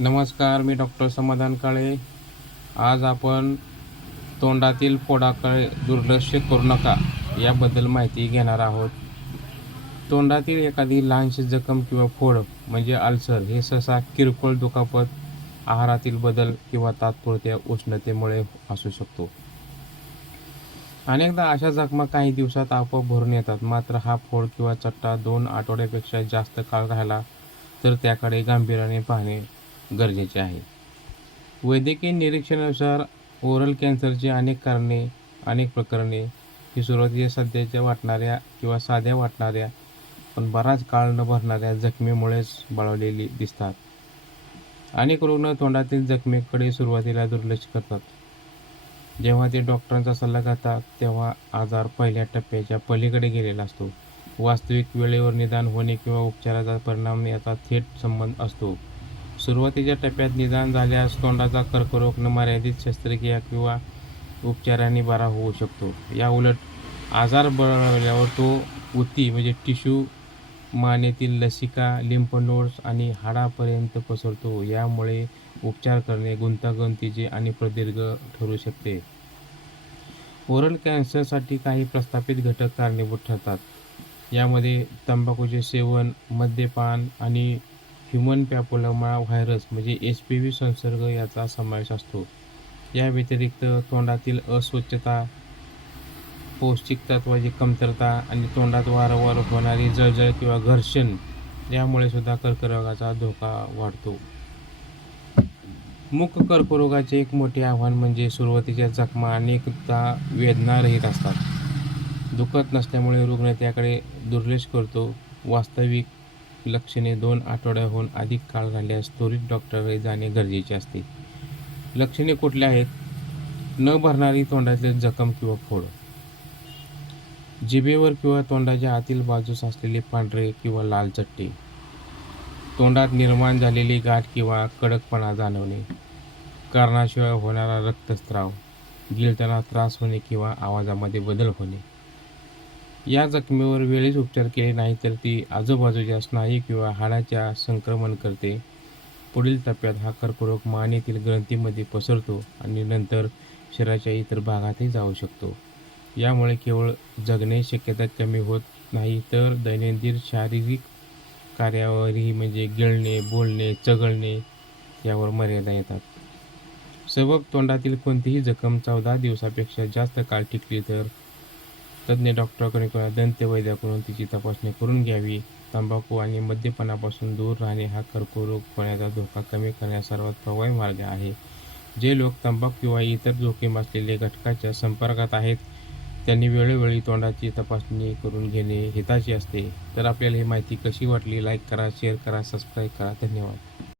नमस्कार, मी डॉक्टर समाधान काळे. आज आपण तोंडातील फोडाकडे दुर्लक्ष करू नका याबद्दल माहिती घेणार आहोत. तोंडातील एखादी लहानशी जखम किंवा फोड म्हणजे अल्सर हे सहसा किरकोळ दुखापत, आहारातील बदल किंवा तात्पुरत्या उष्णतेमुळे असू शकतो. अनेकदा अशा जखमा काही दिवसात आपोआप भरून येतात. मात्र हा फोड किंवा चट्टा 2 आठवड्यापेक्षा जास्त काळ राहिला तर त्याकडे गांभीर्याने पाहणे गरजेचे आहे. वैद्यकीय निरीक्षणानुसार ओरल कॅन्सरची अनेक प्रकरणे ही सुरुवातीला सध्याच्या वाटणाऱ्या किंवा साध्या वाटणाऱ्या पण बराच काळ न भरणाऱ्या जखमेमुळेच बळावलेली दिसतात. अनेक रुग्ण तोंडातील जखमेकडे सुरुवातीला दुर्लक्ष करतात. जेव्हा ते डॉक्टरांचा सल्ला घेतात तेव्हा आजार पहिल्या टप्प्याच्या पलीकडे गेलेला असतो. वास्तविक वेळेवर निदान होणे किंवा उपचाराचा परिणाम याचा थेट संबंध असतो. सुरुवातीच्या टप्प्यात निदान झाल्यास तोंडाचा कर्करोग मर्यादित शस्त्रक्रिया किंवा उपचारांनी बरा होऊ शकतो. याउलट आजार बळावल्यावर तो उती म्हणजे टिश्यू, मानेतील लसिका, लिम्फ नोड्स आणि हाडापर्यंत पसरतो. यामुळे उपचार करणे गुंतागुंतीचे आणि प्रदीर्घ ठरू शकते. ओरल कॅन्सरसाठी काही प्रस्थापित घटक कारणीभूत ठरतात. यामध्ये तंबाखूचे सेवन, मद्यपान आणि ह्यूमन पॅपिलोमा व्हायरस म्हणजे HPV संसर्ग याचा समावेश असतो. या व्यतिरिक्त तोंडातील अस्वच्छता, पौष्टिक तत्वाची कमतरता आणि तोंडात वारंवार होणारी जळजळ किंवा घर्षण यामुळे सुद्धा कर्करोगाचा धोका वाढतो. मुख कर्करोगाचे एक मोठे आव्हान म्हणजे सुरुवातीच्या जखमा अनेकदा वेदनारहित असतात. दुखत नसल्यामुळे रुग्ण त्याकडे दुर्लक्ष करतो. वास्तविक लक्षणे 2 आठवड्याहून अधिक काळ राहिल्यास त्वरित डॉक्टरकडे जाणे गरजेचे असते. लक्षणे कुठली आहेत? न भरणारी तोंडातील जखम किंवा फोड, जिभेवर किंवा तोंडाच्या आतील बाजूस असलेले पांढरे किंवा लाल चट्टे, तोंडात निर्माण झालेली गाठ किंवा कडकपणा जाणवणे, कारणाशिवाय होणारा रक्तस्राव, गिळताना त्रास होणे किंवा आवाजामध्ये बदल होणे. या जखमेवर वेळीच उपचार केले नाही तर ती आजूबाजूच्या स्नायू किंवा हाडाच्या संक्रमण करते. पुढील टप्प्यात हा कर्करोग मानेतील ग्रंथीमध्ये पसरतो आणि नंतर शरीराच्या इतर भागातही जाऊ शकतो. यामुळे केवळ जगण्याची शक्यता कमी होत नाही तर दैनंदिन शारीरिक कार्यावरही म्हणजे गिळणे, बोलणे, चघळणे यावर मर्यादा येतात. सबब तोंडातील कोणतीही जखम 14 दिवसापेक्षा जास्त काळ टिकली तर तज्ज्ञ डॉक्टरांकडून किंवा दंतवैद्याकडून तिची तपासणी करून घ्यावी. तंबाखू आणि मद्यपानापासून दूर राहणे हा कर्करोग होण्याचा धोका कमी करण्याचा सर्वात प्रभावी मार्ग आहे. जे लोक तंबाखू किंवा इतर जोखीम असलेल्या घटकाच्या संपर्कात आहेत त्यांनी वेळोवेळी तोंडाची तपासणी करून घेणे हिताचे असते. तर आपल्याला ही माहिती कशी वाटली? लाईक करा, शेअर करा, सबस्क्राईब करा. धन्यवाद.